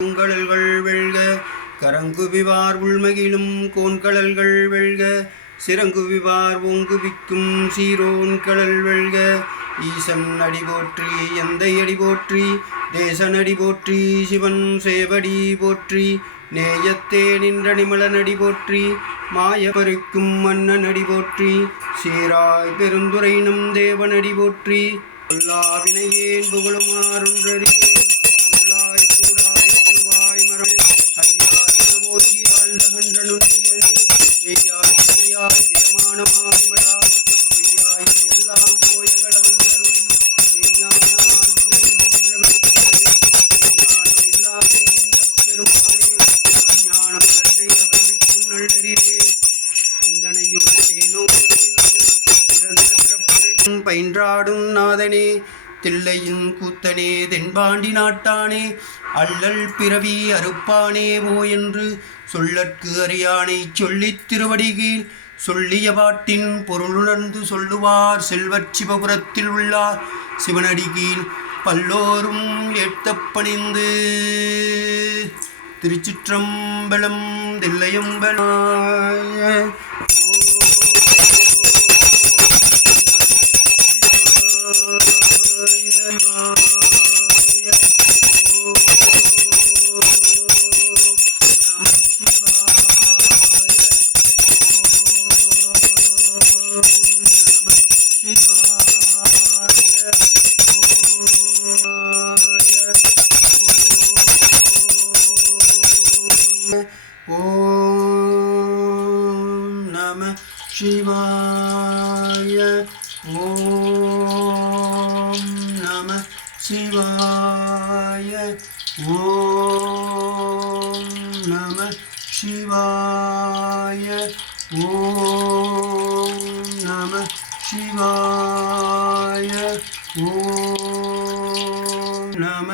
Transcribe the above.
பூங்கழல்கள் வெல்க கரங்குவிவார் உள்மகிழும் கோன்கழல்கள் வெல்க சிறங்குவிவார் ஓங்குவிக்கும் சீரோன் கழல் வெல்க ஈசன் அடி போற்றி எந்தை அடி போற்றி தேசன் அடி போற்றி சிவன் சேவடி போற்றி நேயத்தே நின்ற நிமலனடி போற்றி மாயபருக்கும் மன்னன் அடி போற்றி சீராய் பெருந்துரை நம் தேவனடி போற்றி எல்லாவினையேன் புகழுமாறொன்றறியேன் உள்ளாய் கூடாய் குழுவாய் மரள் ஐயாய் போற்றி வாழ்ந்தகன்றனுடையனே வெய்யாய் சரியாய் வியமானமாய் மடா பொய்யாய் எல்லாம் போய கடவந்தருளி மெய்ஞானம் இல்லாத பெருமானே அஞ்ஞானம் தன்னை அகழ்விக்கும் நல்லறியே சிந்தனையுள் தேனோ பயின்றாடும் நாதனே தில்லையின் கூத்தனே தென்பாண்டி நாட்டானே அல்லல் பிறவி அறுப்பானே ஓ என்று சொல்லற்கு அறியானை சொல்லித் திருவடிகீழ் சொல்லிய பாட்டின் பொருளுணர்ந்து சொல்லுவார் செல்வச் சிவபுரத்தில் உள்ளார் சிவனடிகீழ் பல்லோரும் ஏத்தப் பணிந்து. திருச்சிற்றம்பலம். தில்லையம்பலாய. ஓம் நம சிவாய. ஓம் நம சிவாய. ஓம் நம சிவாய. ஓம் நம சிவாய. ஓம் நம